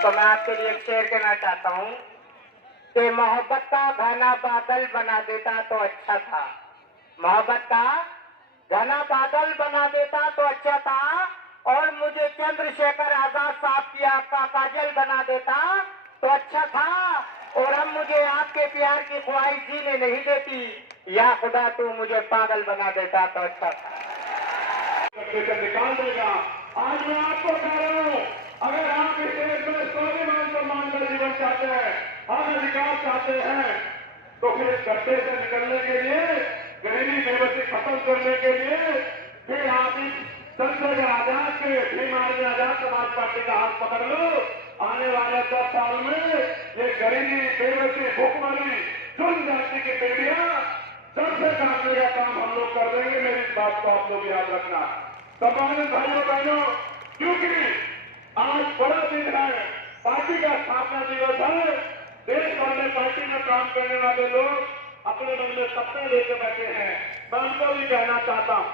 तो मैं आपके लिए एक शेर कहना चाहता हूँ कि मोहब्बत का घना बादल बना देता तो अच्छा था, मोहब्बत का घना बादल बना देता तो अच्छा था, और मुझे चंद्रशेखर आजाद साहब की आपका काजल बना देता तो अच्छा था, और अब मुझे आपके प्यार की ख्वाहिश जीने नहीं देती, या खुदा तू मुझे पागल बना देता तो अच्छा था। निकाल देगा। आज मैं आपको कह रहा हूँ, अगर आप इस देश में स्वाभिमान सम्मान का जीवन चाहते हैं, हम अधिकार चाहते हैं, तो फिर गड्ढे से निकलने के लिए, गरीबी बेबसी खत्म करने के लिए, फिर आप इस चंद्रशेखर आजाद के भीम आर्मी आजाद समाज पार्टी का हाथ पकड़ लो। आने वाले 10 साल में ये गरीबी बेबसी भूखमरी जुर्म जाति की बेटियां सबसे काटने का काम हम लोग कर देंगे। मेरी इस बात को आप लोग याद रखना। सम्मानित भाइयों बहनों, क्योंकि आज बड़ा दिन है, पार्टी का स्थापना दिवस है। देश भर में पार्टी में काम करने वाले लोग अपने मन में सपने लेकर बैठे हैं। मैं उनको भी कहना चाहता हूं,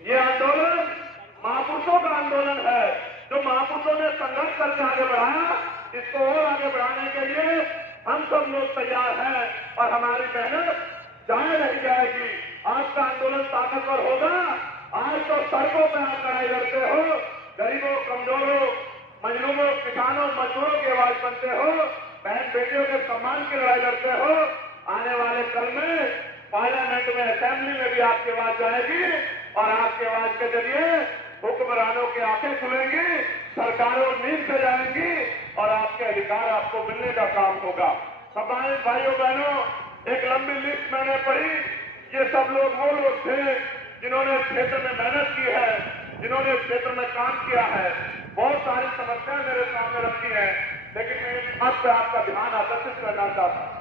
ये आंदोलन महापुरुषों का आंदोलन है। जो महापुरुषों ने संघर्ष करके आगे बढ़ाया, इसको और आगे बढ़ाने के लिए हम सब लोग तैयार हैं और हमारी मेहनत जाए नहीं जाएगी। आज का आंदोलन ताकतवर होगा। आज तो सड़कों पर आप लड़ाई लड़ते हो, गरीबों, कमजोरों, मजलूमों, किसानों, मजदूरों की आवाज बनते हो, बहन बेटियों के सम्मान की लड़ाई लड़ते हो। आने वाले कल में पार्लियामेंट में, असेंबली में भी आपकी आवाज जाएगी और आपकी आवाज के जरिए हुक्मरानों की आंखें खुलेंगी, सरकारों नींद से जाएंगी और आपके अधिकार आपको मिलने का काम होगा। सम्मानित भाइयों बहनों, एक लंबी लिस्ट मैंने पढ़ी। ये सब लोग वो लोग थे जिन्होंने इस क्षेत्र में मेहनत की है, जिन्होंने इस क्षेत्र में काम किया है। बहुत सारी समस्याएं मेरे सामने रखी हैं, लेकिन मैं इस बात पर आपका ध्यान आकर्षित करना चाहता हूं।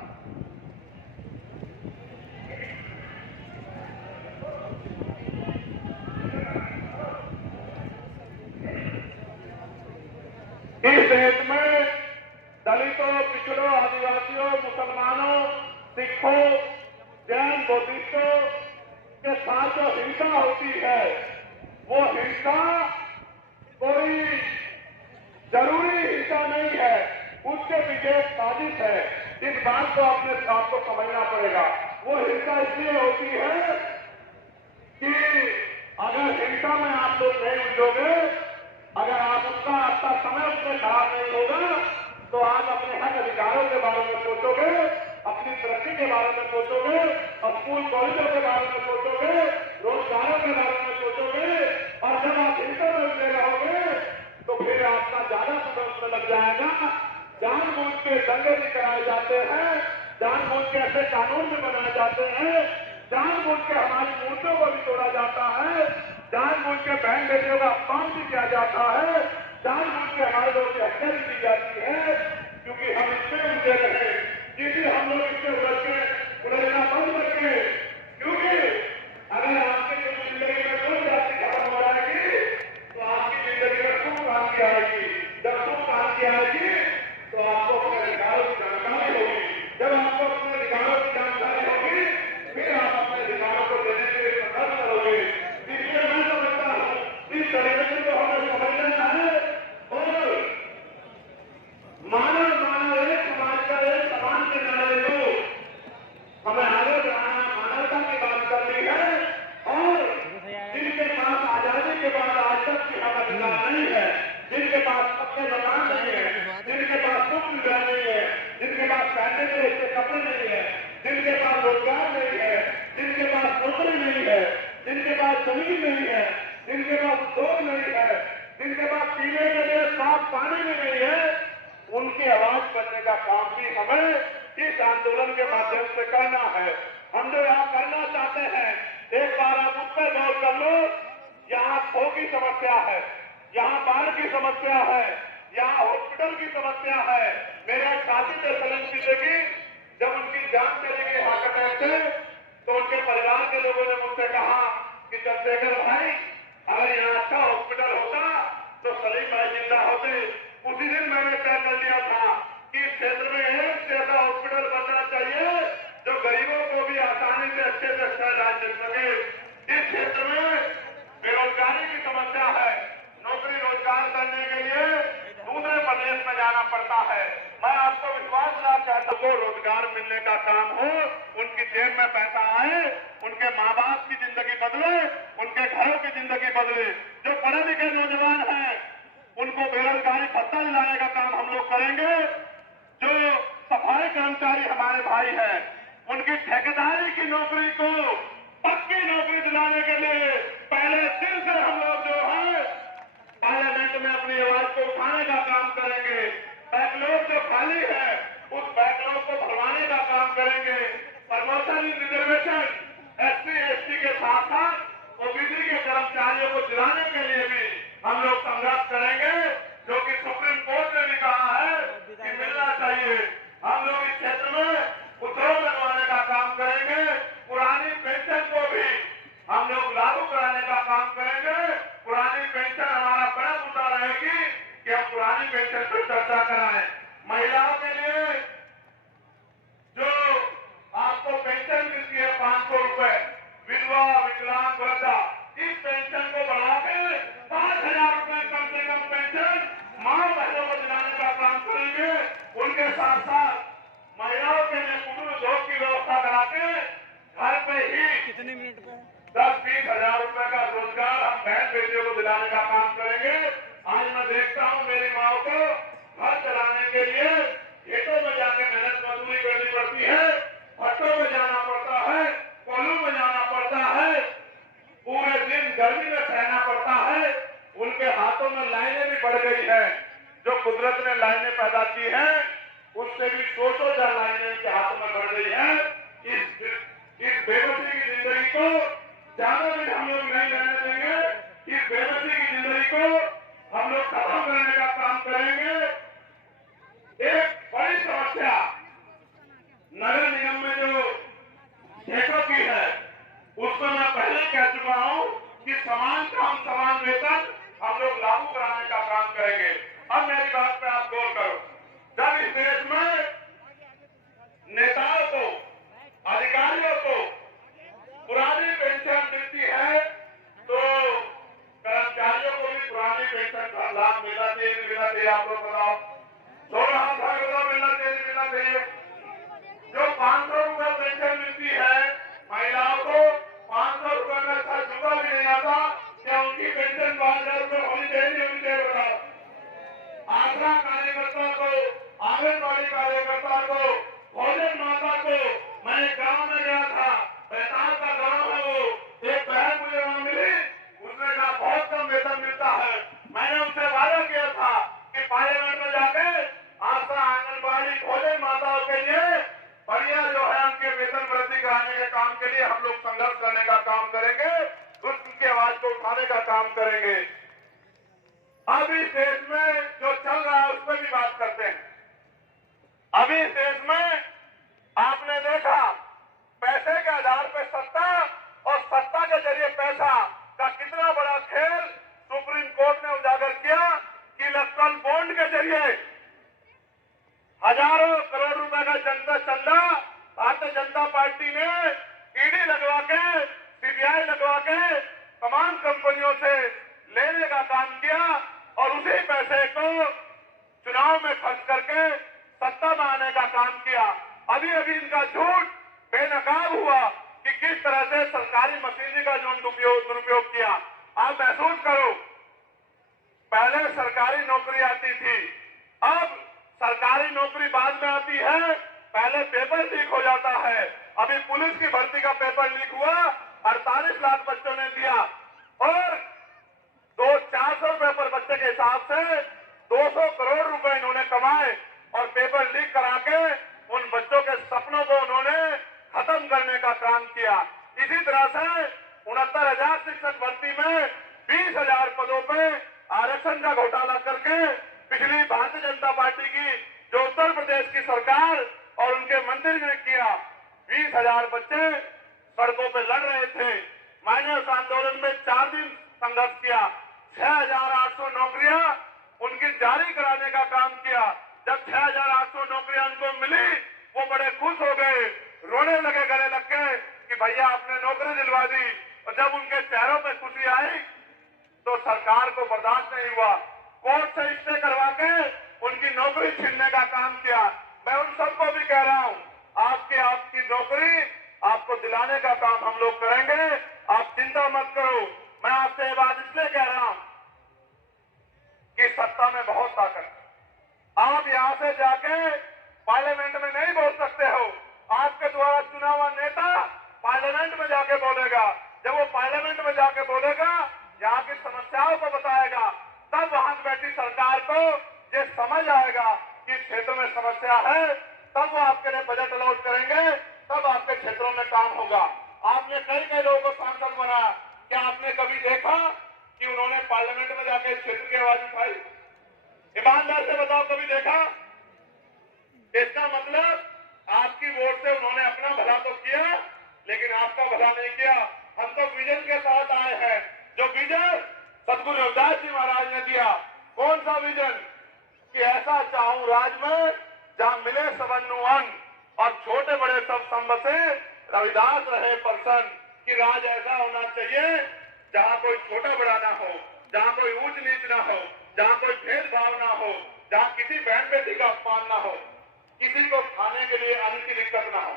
इस देश में दलितों, पिछड़ों, आदिवासियों, मुसलमानों, सिखों, जैन, बौद्धिस्टों के साथ जो हिंसा होती है, वो हिंसा कोई जरूरी हिंसा नहीं है, उसके पीछे साजिश है। इस बात को अपने आपको समझना पड़ेगा। वो हिंसा इसलिए होती है कि अगर हिंसा में आप लोग नहीं उलझोगे, अगर आप उसका आपका समय उसमें खराब नहीं होगा, तो आप अपने हक अधिकारों के बारे में सोचोगे, अपनी तरक्की के बारे में सोचोगे, स्कूल कॉलेजों के बारे में सोचोगे, रोजगारों के बारे में सोचोगे। और जब आप हिंसा में उलझे रहोगे तो फिर आपका ज्यादा समय उसमें लग जाएगा। जानबूझ के दंगे भी कराए जाते हैं, जानबूझ के ऐसे कानून भी बनाए जाते हैं, जानबूझ के हमारी मूर्तियों को भी तोड़ा जाता है, जानबूझ के बहन बेटियों का अपमान भी किया जाता है, जानबूझ के हमारे लोगों की हत्या भी की जाती है, क्योंकि हम इसमें उलझे रहे। इसलिए हम लोग इससे उलझ के उलझना बंद करके, क्योंकि अगर आपकी जिंदगी में कोई जाति खत्म हो जाएगी तो आपकी जिंदगी में सुख क्रांति आएगी। जब सुख क्रांति आएगी तो आपको अपने अधिकारों की जानकारी होगी। जब आपको अपने अधिकारों की जानकारी होगी, फिर आप अपने अधिकारों को देने के लिए संघर्ष करोगे। इसलिए मैं समझता हूँ इस तरीके को हमें समझना है और मानव मानव एक समाज का एक समान के नारे को हमें आगे बढ़ाना, मानवता की बात करनी है। और जिनके पास आजादी के बाद आज तक की हक अधिकार नहीं है, जिनके पास पक्के मकान नहीं है, जिनके पास सुख सुविधा नहीं है, जिनके पास पहनने के लिए कपड़े नहीं है, जिनके पास रोजगार नहीं है, जिनके पास नौकरी नहीं है, जिनके पास जमीन नहीं है, जिनके पास उद्योग नहीं है, जिनके पास पीने के लिए साफ पानी भी नहीं है, उनकी आवाज बनने का काम भी हमें इस आंदोलन के माध्यम से करना है। हम जो यहाँ करना चाहते हैं, एक बार आप उस पर गौर कर लो। यहाँ खो की समस्या है, यहाँ बाढ़ की समस्या है, यहाँ हॉस्पिटल की समस्या है। मेरे साथी थे सलीम सिद्दीकी, जब उनकी जान चली गई हार्ट अटैक से, तो उनके परिवार के लोगों ने मुझसे कहा कि चंद्रशेखर भाई, अगर यहाँ अच्छा हॉस्पिटल होता तो सलीम भाई जिंदा होते। उसी दिन मैंने तय कर लिया था कि इस क्षेत्र में एक ऐसा हॉस्पिटल बनना चाहिए जो गरीबों को भी आसानी से अच्छे इलाज मिल सके। इस क्षेत्र में बेरोजगारी की समस्या है, नौकरी रोजगार करने के लिए दूसरे काम हो, उनकी जेब में पैसा आए, उनके माँ बाप की जिंदगी बदले, उनके घरों की जिंदगी बदले। जो पढ़े लिखे नौजवान हैं उनको बेरोजगारी भत्ता दिलाने का काम हम लोग करेंगे। जो सफाई कर्मचारी हमारे भाई हैं उनकी ठेकेदारी की नौकरी को पक्की नौकरी दिलाने के लिए पहले दिन से हम लोग जो है पार्लियामेंट में अपनी आवाज को उठाने का काम करेंगे। बैकलॉग जो खाली है उस बैकलॉग को भरवाने का काम करेंगे। प्रमोशन रिजर्वेशन एससी एसटी के साथ साथ ओबीसी के कर्मचारियों को दिलाने के लिए भी हम लोग संघर्ष करेंगे, जो कि सुप्रीम कोर्ट ने भी कहा है कि मिलना चाहिए। हम लोग इस क्षेत्र में उद्योग लगवाने का काम करेंगे। पुरानी पेंशन को भी हम लोग लागू कराने का काम करेंगे। पुरानी पेंशन हमारा बड़ा मुद्दा रहेगी कि हम पुरानी पेंशन पर चर्चा कराएं। महिलाओं के लिए जो आपको पेंशन मिलती है 500 रुपए, विधवा विकलांग वृद्धा, इस पेंशन को बढ़ा के 5,000 रुपए कम से कम पेंशन माँ बहनों को दिलाने का काम करेंगे। उनके साथ साथ महिलाओं के लिए कुटीर उद्योग की व्यवस्था करा के घर पे ही कितने मिनट पे 10-20 हजार रुपए का रोजगार हम बहन बेटियों को दिलाने का काम करेंगे। आज मैं देखता हूँ मेरी माओ को घर चलाने के लिए खेतों में जाके मेहनत मजदूरी करनी पड़ती है, भट्टों में जाना पड़ता है, कोल्हू में जाना पड़ता है, पूरे दिन गर्मी में सहना पड़ता है। उनके हाथों में लाइनें भी बढ़ गई है। जो कुदरत ने लाइनें पैदा की है उससे भी 100 लाइनें उनके हाथों में बढ़ गई है। इस बेबसी की जिंदगी को ज्यादा दिन हम लोग नहीं रहने देंगे। इस बेबसी की जिंदगी को हम लोग खत्म करने का काम करेंगे। एक बड़ी समस्या नगर निगम में जो ठेकों की है उसको मैं पहले कह चुका हूं कि समान काम समान वेतन हम लोग लागू कराने का काम करेंगे। अब मेरी बात पे आप गौर करो। जब इस देश में नेताओं को, अधिकारियों को पुरानी पेंशन मिलती है तो कर्मचारियों को भी पुरानी पेंशन का लाभ मिलना चाहिए। आप लोग बताओ, 16,000 मिलना चाहिए। जो 500 रुपए पेंशन मिलती है महिलाओं को, 500 रुपए में खर्च भी नहीं आता, क्या उनकी पेंशन 5,000 रुपए होनी चाहिए? बताओ। आशा कार्यकर्ता को, आंगनबाड़ी कार्यकर्ता को, भोजन माता को, मैं गांव में गया था, बैताल का गांव है वो, एक बहन मुझे वहां मिली, उसने कहा बहुत कम वेतन मिलता है। मैंने उनसे वादा किया था कि पार्लियामेंट में जाके आशा आंगनबाड़ी भोजन माताओं के लिए बढ़िया जो है उनके वेतन वृद्धि कराने के काम के लिए हम लोग संघर्ष करने का काम करेंगे, उनकी आवाज को उठाने का काम करेंगे। अब इस देश में जो चल रहा है उस पर भी बात करते हैं। अभी इस देश में आपने देखा पैसे के आधार पर सत्ता और सत्ता के जरिए पैसा का कितना बड़ा खेल सुप्रीम कोर्ट ने उजागर किया कि इलेक्ट्रल बॉन्ड के जरिए हजारों करोड़ रुपए का जनता चंदा भारतीय जनता पार्टी ने ईडी लगवा के, सीबीआई लगवा के तमाम कंपनियों से लेने का काम किया और उसी पैसे को चुनाव में खर्च करके सत्ता में आने का काम किया। अभी अभी इनका झूठ बेनकाब हुआ कि किस तरह से सरकारी मशीनरी का जो दुरुपयोग किया। आप महसूस करो, पहले सरकारी नौकरी आती थी, अब सरकारी नौकरी बाद में आती है। पहले पेपर लीक हो जाता है। अभी पुलिस की भर्ती का पेपर लीक हुआ, 48 लाख बच्चों ने दिया और 400 रुपए पर बच्चे के हिसाब से 200 करोड़ रुपए इन्होंने कमाए और पेपर लीक करा के उन बच्चों के सपनों को उन्होंने खत्म करने का काम किया। इसी तरह से 69,000 शिक्षक भर्ती में 20,000 पदों पे आरक्षण का घोटाला करके पिछली भारतीय जनता पार्टी की जो उत्तर प्रदेश की सरकार और उनके मंत्री ने किया। 20,000 बच्चे सड़कों पे लड़ रहे थे। मैंने उस आंदोलन में 4 दिन संघर्ष किया। 6,800 नौकरियां उनकी जारी कराने का काम किया। जब 6,800 नौकरियां उनको मिली वो बड़े खुश हो गए, रोने लगे, गले लग गए कि भैया आपने नौकरी दिलवा दी। और जब उनके चेहरों पे खुशी आई तो सरकार को बर्दाश्त नहीं हुआ, कोर्ट से स्टे करवा के उनकी नौकरी छीनने का काम किया। मैं उन सबको भी कह रहा हूं, आपकी नौकरी आपको दिलाने का काम हम लोग करेंगे। आप चिंता मत करो। मैं आपसे ये बात इसलिए कह रहा हूं कि सत्ता में बहुत ताकत है। आप यहां से जाके पार्लियामेंट में नहीं बोल सकते हो। आपके द्वारा चुना हुआ नेता पार्लियामेंट में जाके बोलेगा। जब वो पार्लियामेंट में जाके बोलेगा, यहाँ की समस्याओं को बताएगा, तब वहां बैठी सरकार को ये समझ आएगा कि इस क्षेत्र में समस्या है, तब वो आपके लिए बजट अलॉट करेंगे, तब आपके क्षेत्रों में काम होगा। आपने कई लोगों को सांसद बनाया, क्या आपने कभी देखा कि उन्होंने पार्लियामेंट में जाके क्षेत्र की आवाज उठाई? ईमानदार से बताओ, कभी देखा? इसका मतलब आपकी वोट से उन्होंने अपना भला तो किया, लेकिन आपका भला नहीं किया। हम तो विजन के साथ आए हैं, जो विजन सदगुरु रविदास जी महाराज ने दिया। कौन सा विजन? कि ऐसा चाहूं राज में जहां मिले सबन्नु अन्न और छोटे बड़े सब संबसे, रविदास रहे प्रसन्न। कि राज ऐसा होना चाहिए जहां कोई छोटा बड़ा ना हो, जहां कोई ऊंच नीच ना हो, जहां कोई भेदभाव ना हो, जहां किसी बहन बेटी का अपमान ना हो, किसी को खाने के लिए अन्न की दिक्कत ना हो,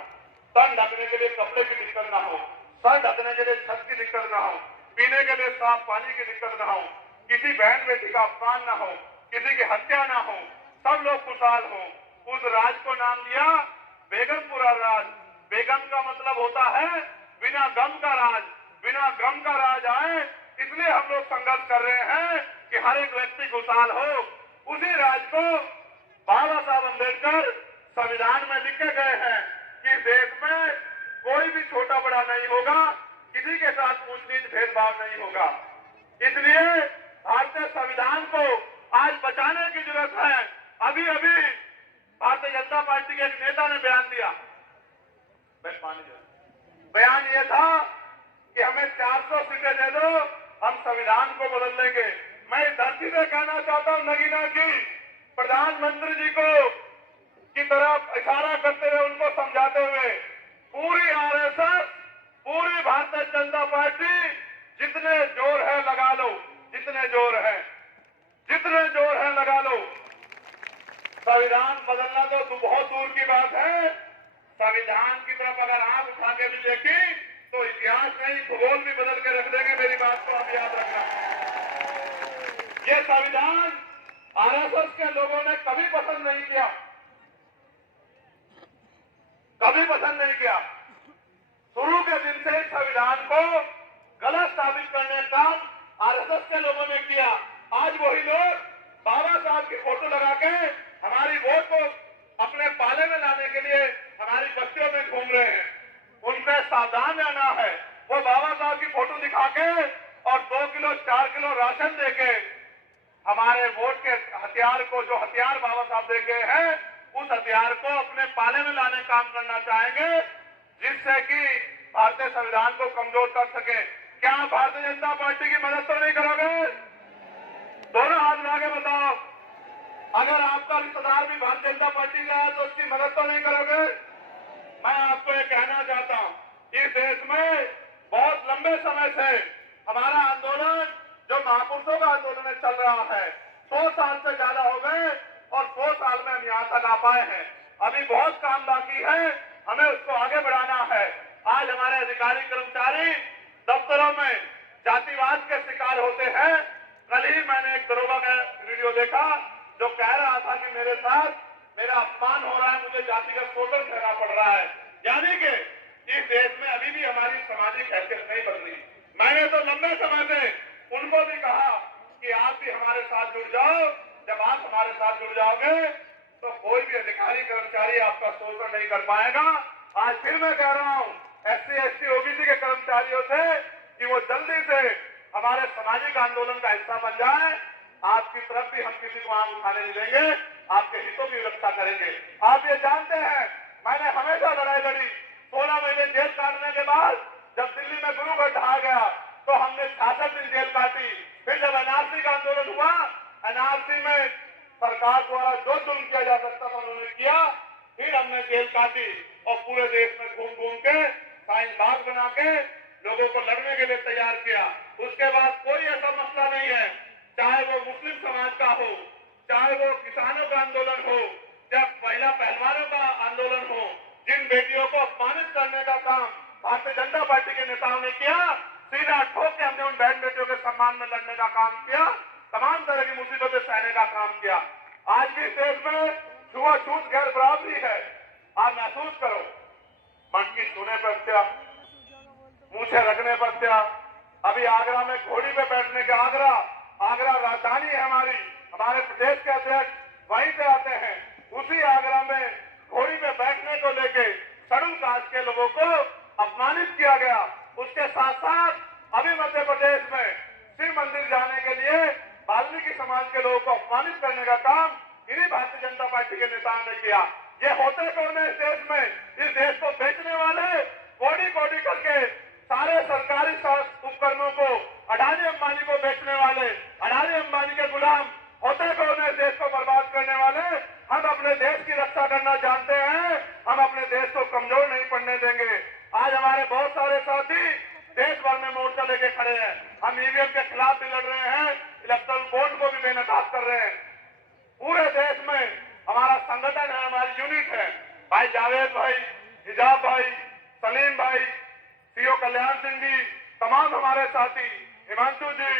तन ढकने के लिए कपड़े की दिक्कत ना हो, सर ढकने के लिए छत की दिक्कत ना हो, पीने के लिए साफ पानी की दिक्कत ना हो, किसी बहन बेटी का अपमान ना हो, किसी की हत्या ना हो, सब लोग खुशहाल हो। उस राज को नाम दिया बेगमपुरा राज। बेगम का मतलब होता है बिना गम का राज। बिना गम का राज आए, इसलिए हम लोग संघर्ष कर रहे हैं कि हर एक व्यक्ति खुशहाल हो। उसी राज को बाबा साहब अम्बेडकर संविधान में लिखे गए हैं कि देश में कोई भी छोटा बड़ा नहीं होगा, किसी के साथ ऊंच नीच भेदभाव नहीं होगा। इसलिए भारतीय संविधान को आज बचाने की जरूरत है। अभी अभी भारतीय जनता पार्टी के एक नेता ने बयान दिया। बयान ये था कि हमें 400 सीटें दे दो, हम संविधान को बदल देंगे। मैं इस धरती से कहना चाहता हूं नगीना की प्रधानमंत्री जी को की तरफ इशारा करते हुए, उनको समझाते हुए, पूरी आरएसएस, पूरी भारतीय जनता पार्टी जितने जोर है लगा लो, जितने जोर है लगा लो। संविधान बदलना तो बहुत दूर की बात है। संविधान की तरफ अगर आंख उठा के भी देखें तो इतिहास नहीं, भूगोल भी बदल के रख देंगे। मेरी बात को आप याद रखना। ये संविधान आरएसएस के लोगों ने कभी पसंद नहीं किया, कभी पसंद नहीं किया। शुरू के दिन से संविधान को गलत साबित करने का आरएसएस के लोगों ने किया। आज वही लोग बाबा साहब की फोटो लगा के हमारी वोट को अपने पाले में लाने के लिए हमारी बस्तियों में घूम रहे हैं। उनसे सावधान रहना है। वो बाबा साहब की फोटो दिखा के और 2 किलो 4 किलो राशन देके हमारे वोट के हथियार को, जो हथियार बाबा साहब दे गए हैं, उस हथियार को अपने पाले में लाने का काम करना चाहेंगे, जिससे कि भारतीय संविधान को कमजोर कर सके। क्या भारतीय जनता पार्टी की मदद तो नहीं करोगे? दोनों हाथ आगे बताओ। अगर आपका रिश्तेदार भी भारतीय जनता पार्टी का है तो उसकी मदद तो नहीं करोगे? मैं आपको ये कहना चाहता हूं, इस देश में बहुत लंबे समय से हमारा आंदोलन, जो महापुरुषों का आंदोलन चल रहा है, 100 साल से ज्यादा हो गए और 100 साल में हम यहाँ तक आ पाए हैं। अभी बहुत काम बाकी है, हमें उसको आगे बढ़ाना है। आज हमारे अधिकारी कर्मचारी दफ्तरों में जातिवाद के शिकार होते हैं। कल ही मैंने एक दरोगा का वीडियो देखा जो कह रहा था कि मेरे साथ मेरा अपमान हो रहा है, मुझे जातिगत शोषण सहना पड़ रहा है। यानी कि इस देश में अभी भी हमारी सामाजिक हैसियत नहीं बदली। मैंने तो लंबे समय से उनको भी कहा कि आप भी हमारे साथ जुड़ जाओ। जब आप हमारे साथ जुड़ जाओगे तो कोई भी अधिकारी कर्मचारी आपका शोषण नहीं कर पाएगा। आज फिर मैं कह रहा हूं SC ST OBC के कर्मचारियों से कि वो जल्दी से हमारे सामाजिक आंदोलन का हिस्सा बन जाए। आपकी तरफ भी हम किसी को आंख उठाने नहीं देंगे, आपके हितों की रक्षा करेंगे। आप ये जानते हैं मैंने हमेशा लड़ाई लड़ी। 16 महीने जेल काटने के बाद जब दिल्ली में गुरुगढ़ ढहा गया तो हमने 66 दिन जेल काटी। फिर जब NRC का आंदोलन हुआ, NRC में सरकार द्वारा जो जुल्म किया जा सकता था उन्होंने किया। फिर हमने जेल काटी और पूरे देश में घूम घूम के साइंस बाग बना के लोगों को लड़ने के लिए तैयार किया। उसके बाद कोई ऐसा मसला नहीं है, चाहे वो मुस्लिम समाज का हो, चाहे वो किसानों का आंदोलन हो, चाहे महिला पहलवानों का आंदोलन हो, जिन बेटियों को अपमानित करने का काम भारतीय जनता पार्टी के नेताओं ने किया, सीधा ठोक के हमने उन बहन बेटियों के सम्मान में लड़ने का काम किया, तमाम तरह की मुसीबतें सहने का काम किया। आज भी इस देश में छुआछूत गैर बराबरी है। आप महसूस करो, मन की छूने पर हत्या, मूछे रखने पर हत्या। अभी आगरा में घोड़ी पे बैठने के आगरा राजधानी है हमारी, हमारे प्रदेश के अध्यक्ष वहीं से आते हैं। उसी आगरा में घोड़ी पे बैठने को लेके शेड्यूल कास्ट के लोगों को अपमानित किया गया। उसके साथ साथ अभी मध्य प्रदेश में शिव मंदिर जाने के लिए वाल्मीकि समाज के लोगों को अपमानित करने का काम इन्हीं भारतीय जनता पार्टी के नेताओं ने किया। ये होते कौन है इस देश में? इस देश को बेचने वाले, कोड़ी कोड़ी करके सारे सरकारी उपकरणों को अडानी अंबानी को बेचने वाले, अडानी अंबानी के गुलाम होते कौन है? देश को बर्बाद करने वाले। हम अपने देश की रक्षा करना जानते हैं, हम अपने देश को कमजोर नहीं पड़ने देंगे। आज हमारे बहुत सारे साथी देश भर में मोर्चा लेके खड़े हैं। हम ईवीएम के खिलाफ भी लड़ रहे हैं, इलेक्ट्रल बोर्ड को भी बेनकाब कर रहे हैं। पूरे देश में हमारा संगठन है, हमारी यूनिट है। भाई जावेद भाई, हिजाब भाई, सलीम भाई, सीओ कल्याण सिंह जी, तमाम हमारे साथी, हिमांशु जी,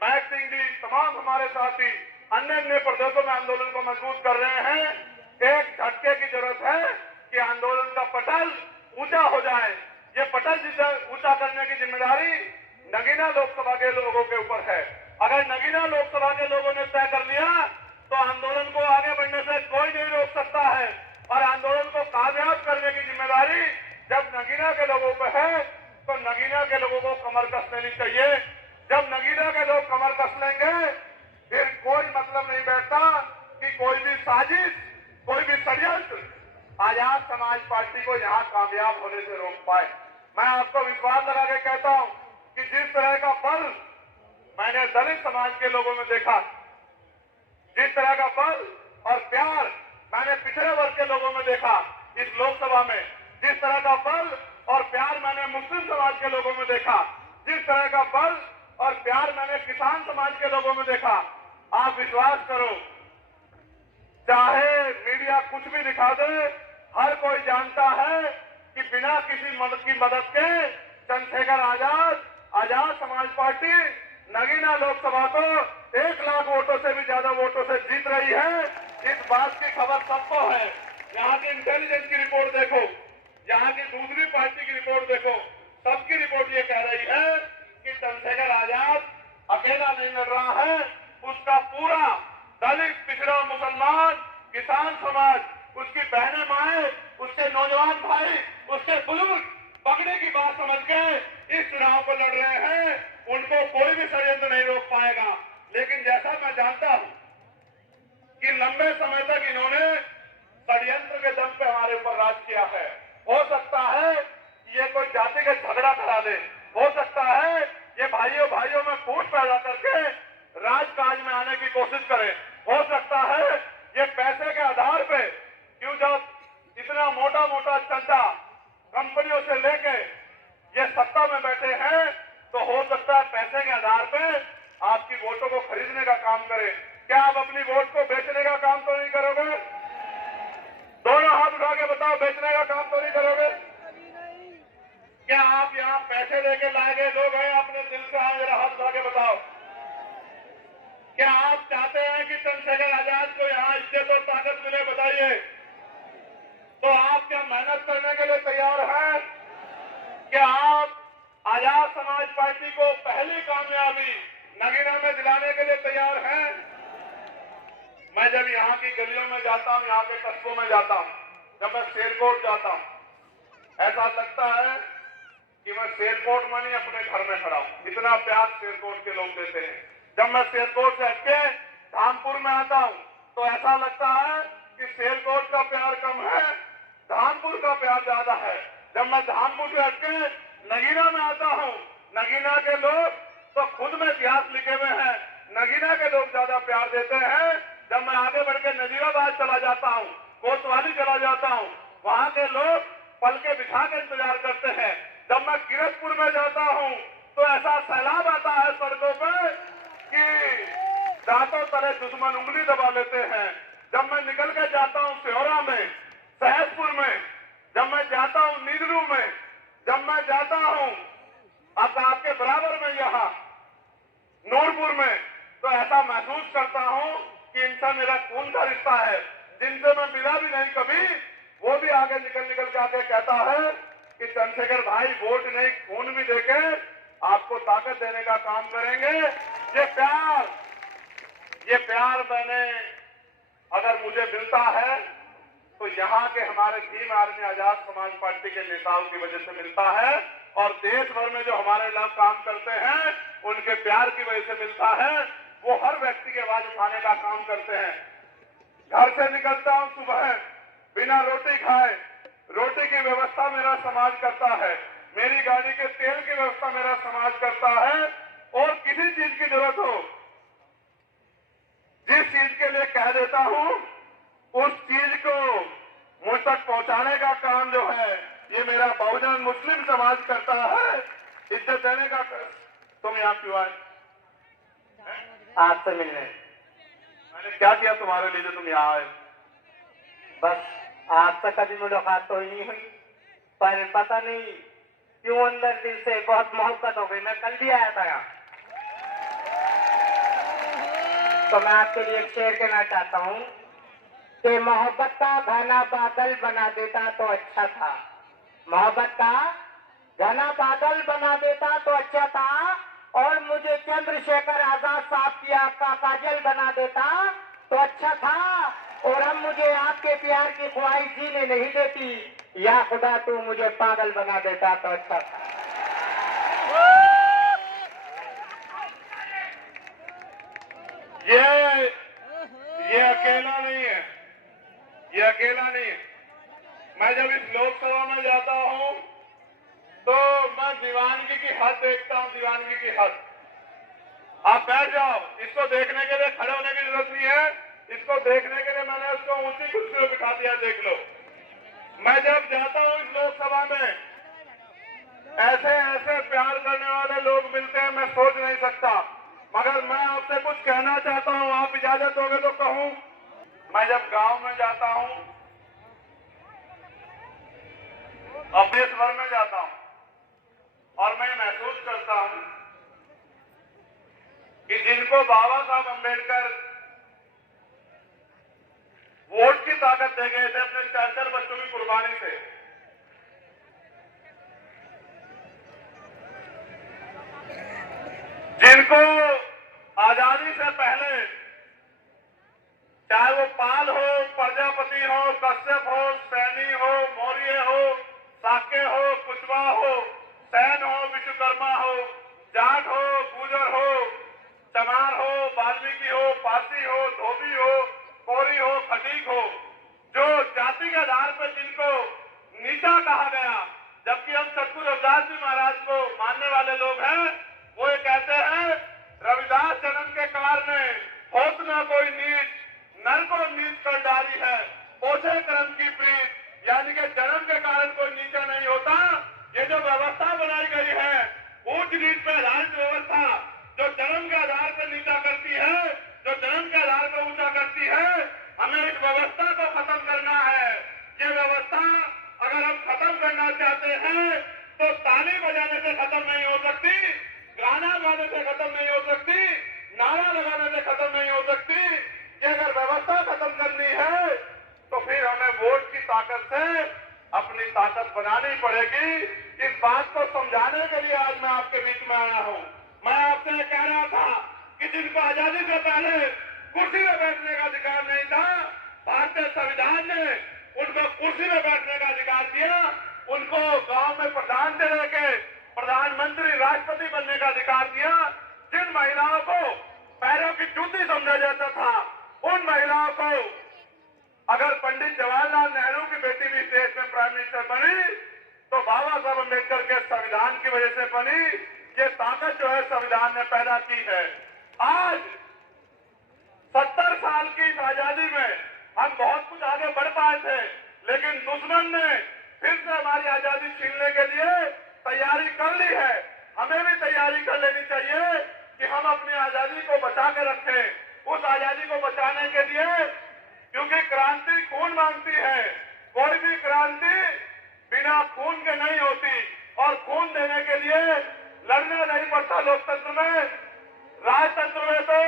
महक सिंह जी, तमाम हमारे साथी अन्य अन्य प्रदेशों में आंदोलन को मजबूत कर रहे हैं। एक झटके की जरूरत है कि आंदोलन का पटल ऊंचा हो जाए। ये पटल ऊंचा करने की जिम्मेदारी नगीना लोकसभा के लोगों के ऊपर है। अगर नगीना लोकसभा के लोगों ने तय कर लिया तो आंदोलन को आगे बढ़ने से कोई नहीं रोक सकता है। और आंदोलन को कामयाब करने की जिम्मेदारी जब नगीना के लोगों पर है तो नगीना के लोगों को कमर कस लेनी चाहिए। जब नगीना के लोग कमर कस लेंगे फिर कोई मतलब नहीं बैठता कि कोई भी साजिश, कोई भी षड्यंत्र आजाद समाज पार्टी को यहाँ कामयाब होने से रोक पाए। मैं आपको विश्वास लगा के कहता हूँ कि जिस तरह का बल मैंने दलित समाज के लोगों में देखा, जिस तरह का बल और प्यार मैंने पिछड़े वर्ग के लोगों में देखा इस लोकसभा में, जिस तरह का बल और प्यार मैंने मुस्लिम समाज के लोगों में देखा, जिस तरह का बल और प्यार मैंने किसान समाज के लोगों में देखा, आप विश्वास करो, चाहे मीडिया कुछ भी दिखा दे, हर कोई जानता है कि बिना किसी की मदद के चंद्रशेखर आजाद समाज पार्टी नगीना लोकसभा को 1 लाख वोटों से भी ज्यादा वोटों से जीत रही है। इस बात की खबर सबको है। यहाँ की इंटेलिजेंस की रिपोर्ट देखो, यहाँ की दूसरी पार्टी की रिपोर्ट देखो, सबकी रिपोर्ट ये कह रही है कि चंद्रशेखर आजाद अकेला नहीं लड़ रहा है, उसका पूरा दलित, पिछड़ा, मुसलमान, किसान समाज, उसकी बहनें माए, उसके नौजवान भाई, उसके बुजुर्ग पकड़े की बात समझ के इस चुनाव को लड़ रहे हैं। उनको कोई भी षड्यंत्र नहीं रोक पाएगा। लेकिन जैसा मैं जानता हूं कि लंबे समय तक इन्होंने षड्यंत्र के दम पे हमारे ऊपर राज किया है। हो सकता है ये कोई जातिगत झगड़ा करा दे, हो सकता है ये भाइयों में फूट पैदा करके राजकाज में आने की कोशिश करे, हो सकता है ये पैसे के आधार पे, क्यों जब इतना मोटा मोटा चंदा कंपनियों से लेके ये सत्ता में बैठे हैं तो हो सकता है पैसे के आधार पे आपकी वोटों को खरीदने का काम करें। क्या आप अपनी वोट को बेचने का काम तो नहीं करोगे? दोनों हाथ उठा के बताओ, बेचने का काम तो नहीं करोगे? क्या आप यहाँ पैसे लेके लाए गए लोग हैं, अपने दिल से आए? जरा हाथ उठा के बताओ। क्या आप चाहते हैं कि चंद्रशेखर आजाद को यहाँ इज्जत और ताकत मिले? बताइए। तो आप क्या मेहनत करने के लिए तैयार हैं? क्या आप आजाद समाज पार्टी को पहली कामयाबी नगीना में दिलाने के लिए तैयार हैं? मैं जब यहाँ की गलियों में जाता हूँ, यहाँ के कस्बों में जाता हूँ, जब मैं शेरकोट जाता हूँ, ऐसा लगता है कि मैं शेरकोट में नहीं अपने घर में खड़ा हूँ। इतना प्यार शेरकोट के लोग देते हैं। जब मैं शेरकोट से हटके धामपुर में आता हूँ तो ऐसा लगता है कि शेरकोट का प्यार कम है, धामपुर का प्यार ज्यादा है। जब मैं धामपुर से हटके नगीना में आता हूँ, नगीना के लोग तो खुद में इतिहास लिखे हुए हैं, नगीना के लोग ज्यादा प्यार देते हैं। जब मैं आगे बढ़ के नजीराबाद चला जाता हूँ, कोतवाली चला जाता हूँ, वहाँ के लोग पल के बिछा के इंतजार करते हैं। जब मैं किरतपुर में जाता हूँ तो ऐसा सैलाब आता है सड़कों पे कि दांतों तले दुश्मन उंगली दबा लेते हैं। जब मैं निकल के जाता हूँ सिहोरा में, सहसपुर में, जब मैं जाता हूं नीदरू में, जब मैं जाता हूं अब आपके बराबर में यहाँ नूरपुर में, तो ऐसा महसूस करता हूं कि इनसे मेरा खून का रिश्ता है। जिनसे मैं मिला भी नहीं कभी, वो भी आगे निकल के आके कहता है कि चंद्रशेखर भाई वोट नहीं खून भी देके आपको ताकत देने का काम करेंगे। ये प्यार मैंने अगर मुझे मिलता है तो यहाँ के हमारे भीम आर्मी आजाद समाज पार्टी के नेताओं की वजह से मिलता है, और देश भर में जो हमारे लोग काम करते हैं उनके प्यार की वजह से मिलता है। वो हर व्यक्ति की आवाज उठाने का काम करते हैं। घर से निकलता हूं सुबह बिना रोटी खाए, रोटी की व्यवस्था मेरा समाज करता है, मेरी गाड़ी के तेल की व्यवस्था मेरा समाज करता है, और किसी चीज की जरूरत हो, जिस चीज के लिए कह देता हूं उस चीज को मुझ तक पहुंचाने का काम जो है ये मेरा बहुजन मुस्लिम समाज करता है। इज्जत देने का तुम यहाँ क्यों आए? आपसे मिलने। मैंने क्या किया तुम्हारे लिए जो तुम यहाँ आए? बस आपसे कभी मुलाकात तो ही नहीं हुई, पर पता नहीं क्यों अंदर दिल से बहुत मोहब्बत हो गई। मैं कल भी आया था यहाँ, तो मैं आपके लिए एक शेर कहना चाहता हूँ कि मोहब्बत का घना बादल बना देता तो अच्छा था, मोहब्बत का घना बादल बना देता तो अच्छा था, और मुझे चंद्रशेखर आजाद साहब की आंख का काजल बना देता तो अच्छा था, और अब मुझे आपके प्यार की ख्वाहिश जीने नहीं देती, या खुदा तू मुझे पागल बना देता तो अच्छा था। ये अकेला नहीं है, ये अकेला नहीं है। मैं जब इस लोकसभा में जाता हूं तो मैं दीवानगी की हद देखता हूं, दीवानगी की हद। आप बैठ जाओ, इसको देखने के लिए खड़े होने की जरूरत नहीं है, इसको देखने के लिए मैंने उसको ऊंची कुर्सी में बिठा दिया, देख लो। मैं जब जाता हूं इस लोकसभा में, ऐसे ऐसे प्यार करने वाले लोग मिलते हैं, मैं सोच नहीं सकता। मगर मैं आपसे कुछ कहना चाहता हूं, आप इजाजत दोगे तो कहूं। मैं जब गांव में जाता हूं और देश भर में जाता हूं, और मैं महसूस करता हूं कि जिनको बाबा साहब अम्बेडकर वोट की ताकत दे गए थे अपने 4 बच्चों की कुर्बानी से, जिनको आजादी से पहले, चाहे वो पाल हो, प्रजापति हो, कश्यप हो, सैनी हो, मौर्य हो, साक्य हो, कुशवाहा हो, सैन हो, विश्वकर्मा हो, जाट हो, गुजर हो, चमार हो, वाल्मीकि हो, पारसी हो, धोबी हो, कोरी हो, खटीक हो, जो जाति के आधार पर जिनको नीचा कहा गया, जबकि हम सतगुरु रविदास जी महाराज को मानने वाले लोग हैं, वो ये कहते हैं रविदास जन्म के काल में होत न कोई नीच, नर को नीच कर डाली है, ओछे कर्म की प्रीत, यानी कि जन्म के कारण कोई नीचा नहीं होता। ये जो व्यवस्था बनाई गई है ऊंच नीच पर आधारित व्यवस्था, जो जन्म के आधार पर नीचा करती है, जो जन्म के आधार पर ऊंचा करती है, हमें इस व्यवस्था को खत्म करना है। ये व्यवस्था अगर हम खत्म करना चाहते हैं तो ताली बजाने से खत्म नहीं हो सकती, गाना गाने से खत्म नहीं हो सकती, नारा लगाने से खत्म नहीं हो सकती। कि अगर व्यवस्था खत्म करनी है तो फिर हमें वोट की ताकत से अपनी ताकत बनानी पड़ेगी। इस बात को समझाने के लिए आज मैं आपके बीच में आया हूं। मैं आपसे कह रहा था कि जिनको आजादी से पहले कुर्सी में बैठने का अधिकार नहीं था, भारतीय संविधान ने उनको कुर्सी में बैठने का अधिकार दिया, उनको गांव में प्रधान से लेके प्रधानमंत्री, राष्ट्रपति बनने का अधिकार दिया। जिन महिलाओं को पैरों की जूती समझा जाता था, उन महिलाओं को अगर पंडित जवाहरलाल नेहरू की बेटी भी देश में प्राइम मिनिस्टर बनी तो बाबा साहब अम्बेडकर के संविधान की वजह से बनी। ये ताकत जो है संविधान ने पैदा की है। आज 70 साल की इस आजादी में हम बहुत कुछ आगे बढ़ पाए थे, लेकिन दुश्मन ने फिर से हमारी आजादी छीनने के लिए तैयारी कर ली है। हमें भी तैयारी कर लेनी चाहिए कि हम अपनी आजादी को बचा के रखें। उस आजादी को बचाने के लिए, क्योंकि क्रांति खून मांगती है, कोई भी क्रांति बिना खून के नहीं होती और खून देने के लिए लड़ना नहीं पड़ता। लोकतंत्र में, राजतंत्र में तो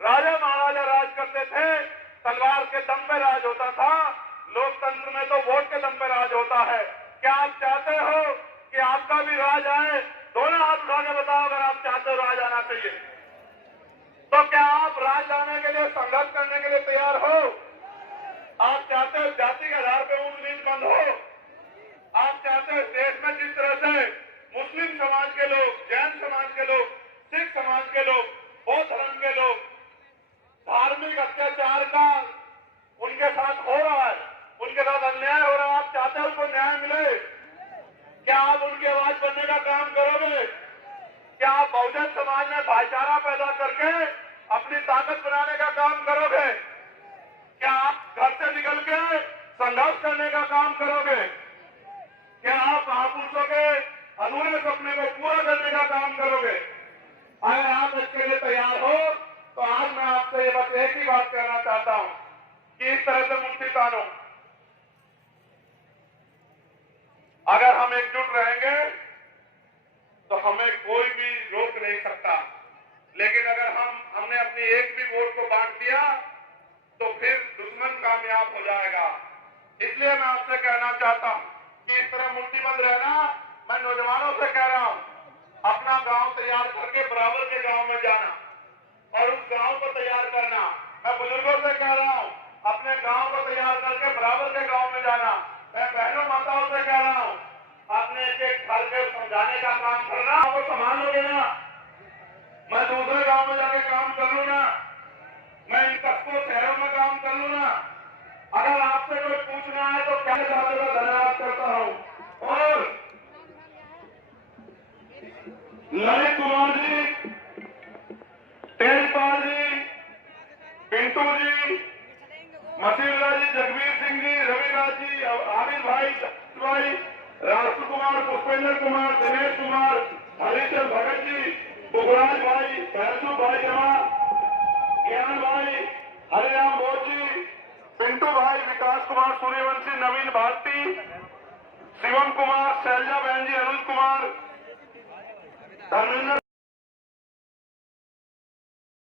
राजा महाराजा राज करते थे, तलवार के दम पे राज होता था। लोकतंत्र में तो वोट के दम पे राज होता है। क्या आप चाहते हो कि आपका भी राज आए? दोनों हाथ उठा के बताओ अगर आप चाहते हो राज आना चाहिए। तो क्या आप राज लाने के लिए संघर्ष करने के लिए तैयार हो? आप चाहते हो जाति के आधार पर ऊंच नीच बंद हो? आप चाहते हो देश में जिस तरह से मुस्लिम समाज के लोग, जैन समाज के लोग, सिख समाज के लोग, बौद्ध धर्म के लोग धार्मिक अत्याचार का उनके साथ हो रहा है, उनके साथ अन्याय हो रहा है, आप चाहते हो उनको न्याय मिले? क्या आप उनकी आवाज बनने का काम करोगे? क्या आप बहुजन समाज में भाईचारा पैदा करके अपनी ताकत बनाने का काम करोगे? क्या आप घर से निकल के संघर्ष करने का काम करोगे? क्या आप महापुरुषों के अधूरे सपने को पूरा करने का काम करोगे? अगर आप इसके लिए तैयार हो तो आज मैं आपसे बस एक ही बात कहना चाहता हूं कि इस तरह से मुक्ति तानो, अगर हम एकजुट रहेंगे तो हमें कोई भी रोक नहीं सकता। लेकिन अगर हमने अपनी एक भी वोट को बांट दिया तो फिर दुश्मन कामयाब हो जाएगा। इसलिए मैं आपसे कहना चाहता हूं कि इस तरह मुट्ठीबंद रहना। मैं नौजवानों से कह रहा हूं, अपना गांव तैयार करके बराबर के गांव में जाना और उस गांव को तैयार करना। मैं बुजुर्गों से कह रहा हूं, अपने गांव को तैयार करके बराबर के गांव में जाना। मैं बहनों माताओं से कह रहा हूं, अपने एक घर के समझाने का काम करना। वो संभालोगे ना, मैं दूसरे गांव में जाके काम कर लूँ ना, मैं इन कस्बों शहरों में काम कर लूँ ना। अगर आपसे कोई पूछना है तो क्या बातों का धन्यवाद करता हूँ। और ललित कुमार जी, तेजपाल जी, पिंटू जी, मसीरला जी, जगवीर सिंह जी, रविराज जी, आमिर भाई, राष्ट्र कुमार, पुष्पेंद्र कुमार, दिनेश कुमार, हरीशर भगत जी, पुखराज भाई, भैंसू भाई जमा, ज्ञान भाई, हरिराम बोध जी, पिंटू भाई, विकास कुमार सूर्यवंशी, नवीन भारती, शिवम कुमार, शैलजा बहन जी, अनुज कुमार, धर्मेंद्र